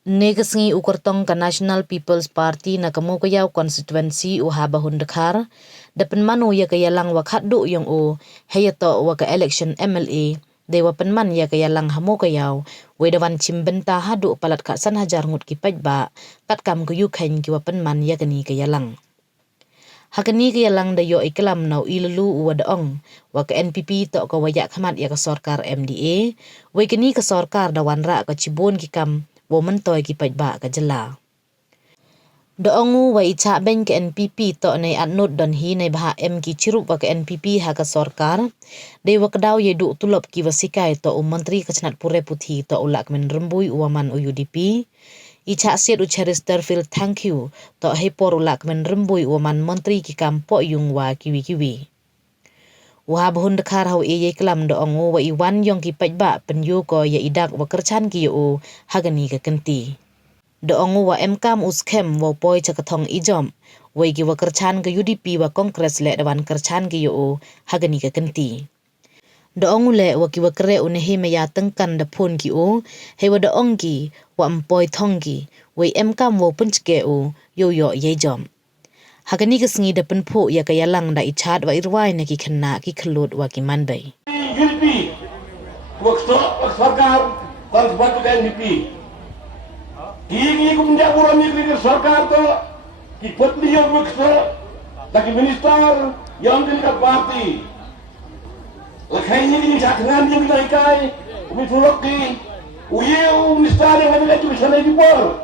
Negasngi ukurtong ka National People's Party na kamukayaw constituency o habahon Dakar, dapan manu ya kayalang wakhatdo yung o hayato waka election MLA, dewa penman ya kayalang hamukayaw, wedawan chimbenta hadu palat kaksan hajar ngut kipajba, kat kam kuyukhain kiwa penman ya kani kayalang. Hakani kayalang dayo iklam nau ilulu wadaong, waka NPP to ka wayak hamat ya ka sorkar MDA, wakani ka sorkar dawan ra ka chibon kikam, wo mentoy ki pajba ka jela. Doongu wa icha ben ke NPP to nay atnut don hi nay baha M ki chirup wa ke NPP ha ka sorkar, de wa kadaw ye du tulop ki wasikai to menteri kacnat pure puthi to ulak men rembui uaman UDP, icha siat ucharister fil thank you to hepor ulak men rembui uaman menteri ki kampo yung wa kiwi-kiwi. Wahabhun Dakar hau ye kelam doongu wa iwan yong ki pajba penyu ko ya idak wa kerchan ki yo hagani ka kenti. Doongu wa emkam uskem wa poi cakatong ijom wa ki wa kerchan ka UDP wa kongres le dawan kerchan ki yo hagani ka kenti. Doongu le wa ki wa kere unehi maya tengkan da pun ki o he wa doongi wa empoi thonggi wa emkam wa punchke o yo ye jom. Hagani kesengi depan po ya kayalang da ichat wa irwai na ki kena ki kelut wa ki manbay. UDP, waktu sarkar dan sebab NDP. Kini kemudian orang negeri sarkar tu, kiput dia waktu, lagi minister yang dekat parti. Lekainya ini jangan yang kita ikai, umituloki, uyu minister yang ada di sana di bawah.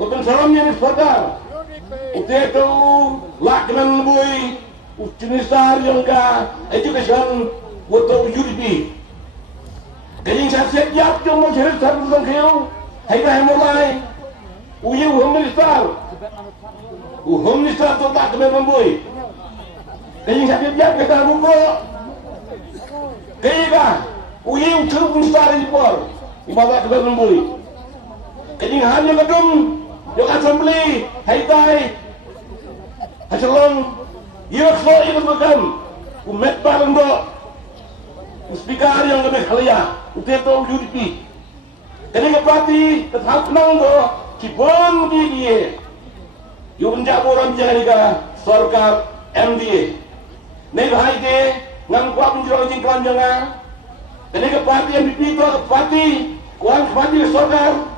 Bukan salamnya ni sarkar. Uteto laknan boy minister yang ka education wato UDP kayong sa siya yung mo siya sa mga kayo hay na mulai uyu home minister to tak kami boy kayong sa siya kita buko kayo ka uyu chief minister di por ibaba kami boy kayong hanya kadung yung assembly haytay hasilong yung so ikut magam umet barang do speaker yang lebih kaya uteto UDP kani nga party tathap nang do kibon diye yung jaboran jari ka sarkar MDA nei bhai de ngam kwa pinjro jing kan janga kani nga party MDP to party kuan party sarkar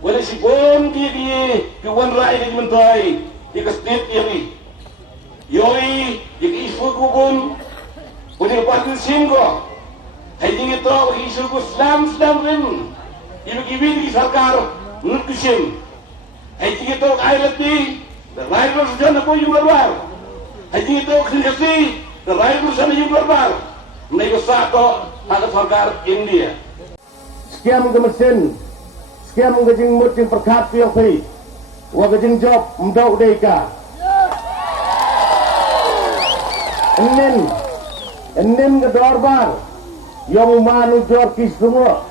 wala si bon diye kiwan rai di mentoy di state iri yoi di isu kubun punya parti singgo hai ding ito isu ku slam rin ibu di sarkar nutusin hai ding ito ailati the rival sana ko yung luar hai ding ito kasi the rival sana yung luar negosako ada sarkar India sekian mesin sekian mengajing mutin perkat yang baik wagajing job mdau deka enem ke dorbar yang manu jor kis semua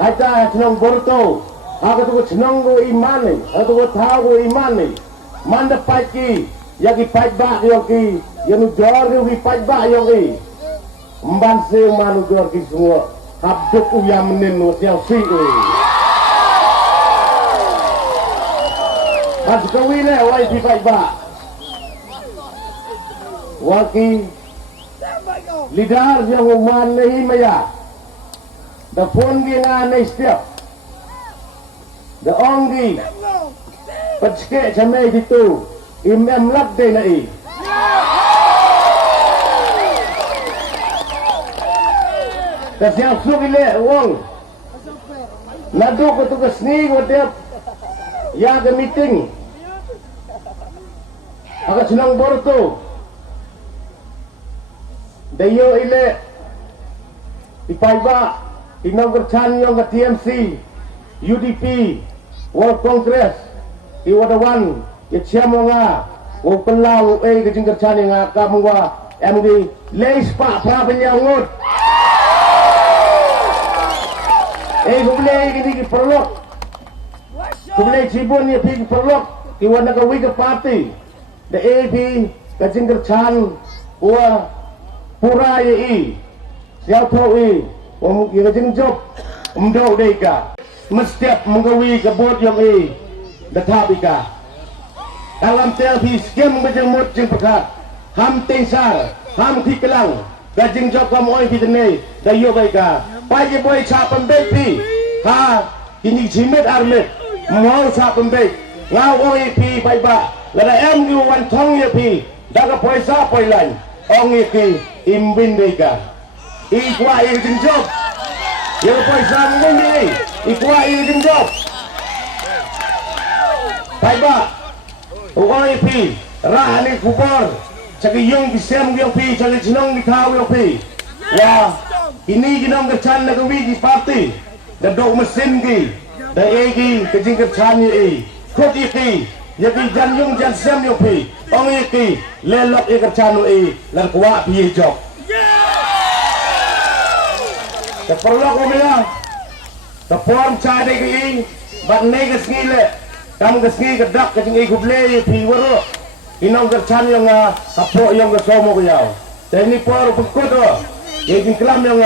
kata senang borto aku tu senang go imane aku tahu go imane manda pagi yagi pajba yogi yang jor yogi pajba yogi mban se manu jor kis semua habduk uyam menen no siang si Mas kawile wai di pajba waki lidar yang uman lehi maya da pongi nga na setiap da ongi patske chamay dito imam labde na da siyang sugile wong nadu ko to kasni wadep ya ga meeting aga sinang borto dayo ile ipaiba inauguration yung TMC UDP World Congress iwadawan itsyamo nga o palaw ay kajing kerchan nga kamwa MD leis pa prabenyangot kumulay kini perlok kumulay cibon niya pigi perlok iwan nagawiga party the AB kajing kerchan wa pura ye siapa ye om kira jeng job dau deka mestiap menggawi kebut yang datapika dalam telpi skem berjemut jeng pekat ham tengsar ham kikelang gajing jokam oi pitene dayo baika pagi boy cha pembek pi ha kini jimet armet mau cha pembek ngau oi pi baiba lada em gu wan thong ye pi daga poisa poilan ong ye ki imbin deka ikwa ye jing jok ye poisa ngun ye ikwa ye jing jok baiba oi pi rahani kubor cagi yung bisem yung pi cagi jinong dikau yung pi wah ini jinong kercan na gawi di parti dan dok mesin ki dan egi kejing kercan ye kot iki yaki jan yung jan sem yung pi ong iki lelok ye kercan ye lan kuwa pi jok terperlok umia terpon cade ki bat negas ngile kam kesngi kedak kejing ye kuble ye pi waro inong kercan yang kapok yang kesomo kuyau dan ini por pengkodo yang kelam yang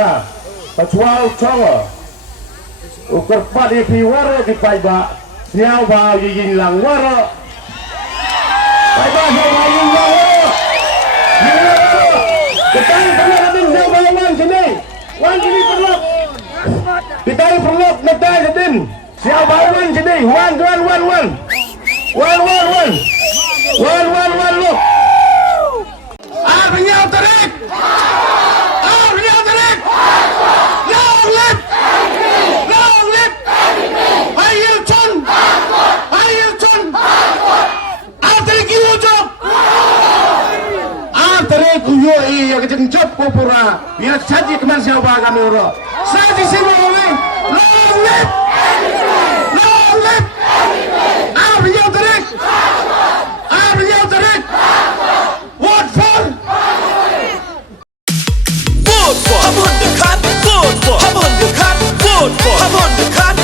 pacuau congo ukur pat di piwaro di paiba nyau bau yin lang waro paiba nyau yin lang waro kita ini pernah adin nyau bau wan sini wan sini perlu kita ini perlu netai adin nyau bau wan sini wan look nyau tarik nyau tarik long lip Ayil chun tarik yu jok tarik kuyo yang kejeng jok kupura biar saji keman siapa kami uro saji sini long lip nyau tarik what for Vote for Hamon dekat, vote for Hamon dekat, vote for Hamon dekat.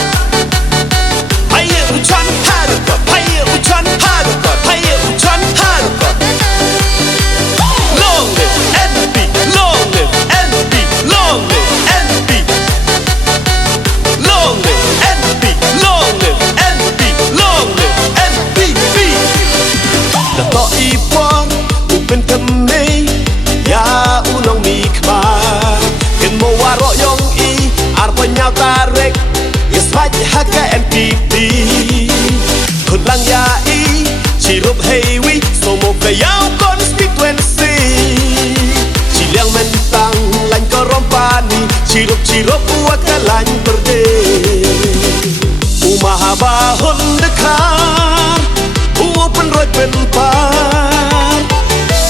Ayo ucan harga, ayo ucan harga, ayo ucan harga. Long live NP, long live NP, long live NP. Long live NP, long live NP, long live NPP. Dato ipong upin kami ya unong mikmar ken mo waro yong i arpo nyau tarik ismaj haka NPP kun lang ya i cirup hewi somo kayau constituency ciliang mentang lain korompani cirup buat kalan berde umaha bahon dekat upen roy penpar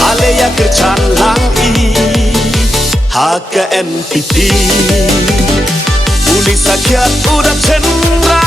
Alea kercan lang i Haka NPP Uli sakyat udah cendra